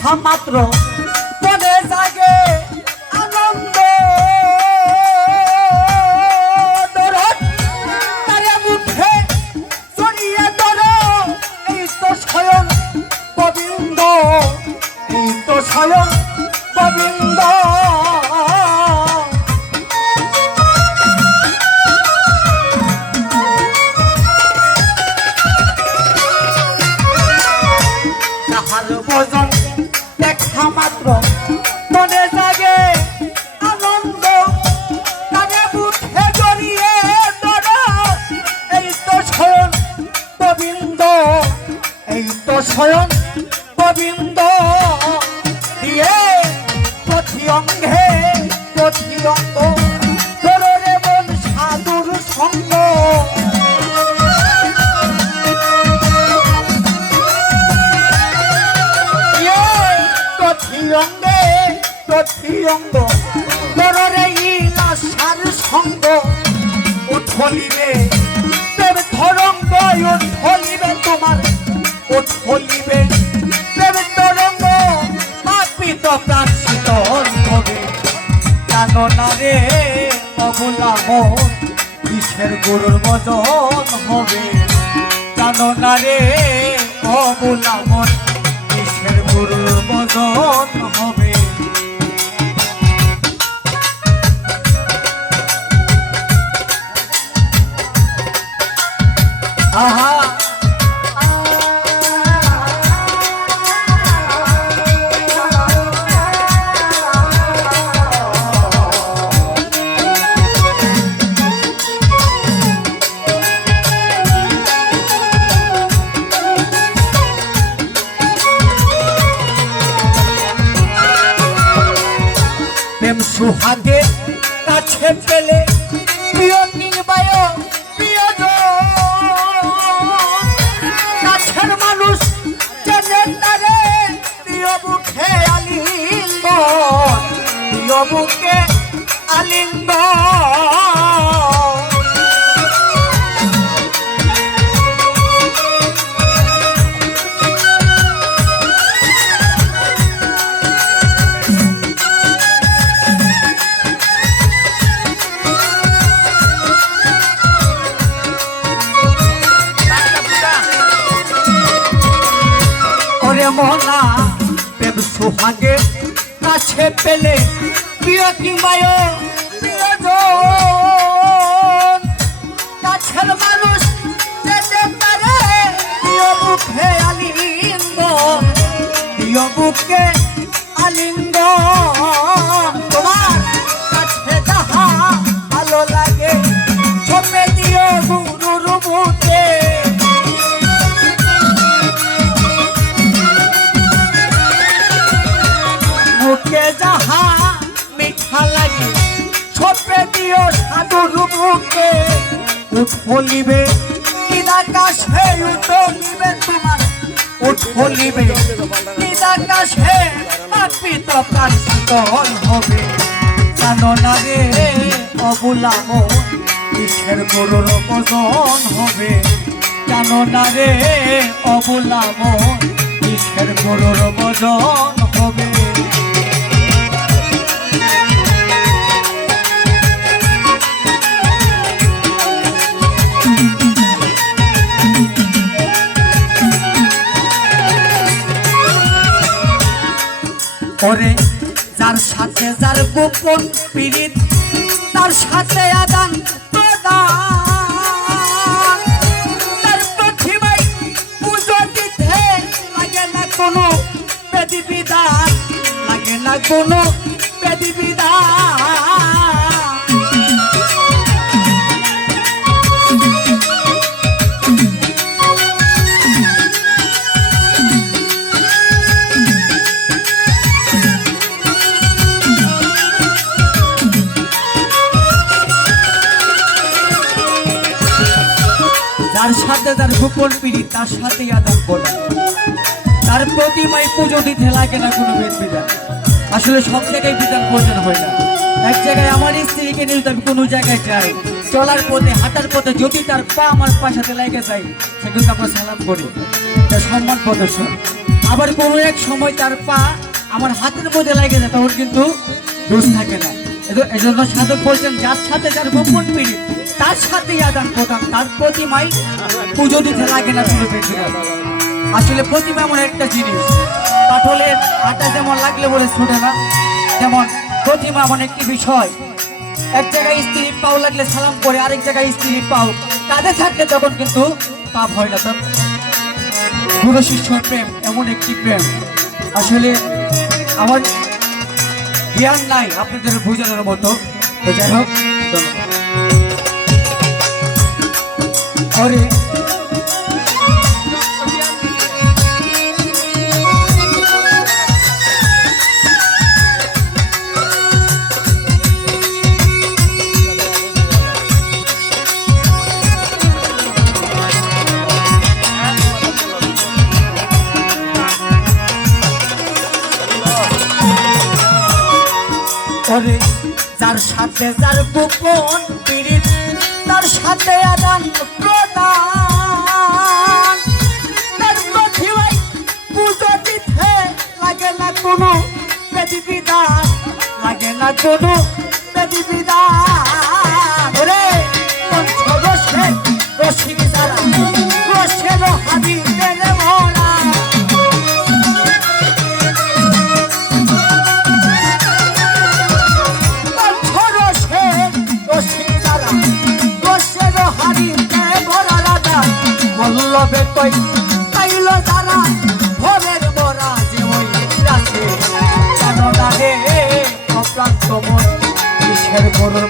দেখা মাত্র মনে জাগে আনন্দ দরদ তারে মুখে জড়িয়ে ধরো এই তো স্বয়ং গোবিন্দ এই তো স্বয়ং গোবিন্দ ভজন দেখা মাত্র মনে জাগে আনন্দ তারে মুখে জড়িয়ে ধরো এই তো স্বয়ং গোবিন্দ এই তো স্বয়ং গোবিন্দ দিয়ে প্রতি অঙ্গে প্রতি অঙ্গ ধরো রে মন সাধুর সঙ্গ অঙ্গে প্রতি অঙ্গ ধরে ইলাসার সঙ্গ উঠলিবে প্রেম তরঙ্গ উঠলিবে তোমার উঠলিবে প্রেম তরঙ্গ পাপিত প্রাণ শীতল হবে জানো না রে অবলা মন কিসের গুরুর ভজন হবে জানো না রে অবলা মন গুরুর ভজন হবে আহা প্রেম সুহাগে কাছে পেলে প্রিয় নির্বায় প্রিয়জন কাছের মানুষ চেনে তারে প্রিয় বুকে আলিঙ্গন প্রিয় বুকে আলিঙ্গন মোহনা প্রেম সুহাগে কাছে পেলে প্রিয় কিংবায় প্রিয়জন কাছের মানুষ যেতে পারে প্রিয় বুকে আলিঙ্গন প্রিয় বুকে আলিঙ্গন তোমার কাছে যাহা ভালো লাগে ছপে দিও গুরুর বুকে মুখে যাহা মিঠা লাগে ছপে দিও সাধুর মুখে উঠলিবে নিদাকাশে উঠলিবে তোমার উঠলিবে নিদাকাশে পাপিত প্রাণ শীতল হবে জানো না রে অবলা মন কিসের গুরুর ভজন হবে জানো না রে অবলা মন কিসের গুরুর ভজন হবে ওরে যার সাথে যার গোপন পীড়িত তার সাথে আদান প্রদান তার প্রতিমায় পুজো দিতে লাগে না কোনো বিধিবিধান লাগে না কোনো বিধিবিধান যার সাথে যার গোপন পীড়িত তার সাথেই আদান প্রদান তার প্রতিমায় পুজো দিতে লাগে না কোনো বিধান আসলে সব জায়গায় বিধান প্রয়োজন হয় না এক জায়গায় আমার স্ত্রীকে নিয়ে আমি কোনো জায়গায় যাই চলার পথে হাঁটার পথে যদি তার পা আমার পাশাতে লেগে যায় সেগুলোকে আমরা সালাম করি তার সম্মান প্রদর্শন আবার কোনো এক সময় তার পা আমার হাতের মধ্যে লাগে যায়, তখন কিন্তু দোষ থাকে না। এজন্য সাধক বলছেন, যার সাথে যার গোপন পীড়িত তার সাথেই আদান প্রদান, তার প্রতিমায় পুজো দিতে লাগে না কোনো ব্যক্তিরা। আসলে প্রতিমা এমন একটা জিনিস, কাঠলের আটা যেমন লাগলে বলে ছোটে না, যেমন প্রতিমা এমন একটি বিষয়, এক জায়গায় স্ত্রীর পাও লাগলে সালাম করে, আরেক জায়গায় স্ত্রীর পাও কাঁধে থাকলে তখন কিন্তু পাপ হয় না। তখন গুরু শিষ্যর প্রেম এমন একটি প্রেম, আসলে আমার জ্ঞান নাই আপনাদের বোঝানোর মতো। তো যাই হোক, ওরে ওরে যার সাথে যার গোপন পীড়িত তার সাথে আদান প্রদান, তার প্রতিমায় পুজো দিতে লাগে না কোনো বিধিবিধান, লাগে না কোনো বিধিবিধান। ওরে পঞ্চরসে রসিক যারা রসের হাবিতে ভরা, বল্লভে কই কাইল যারা ভবের বরা যে ওই রাতে কেন লাগে অপ্রান্ত মন কিসের গরুর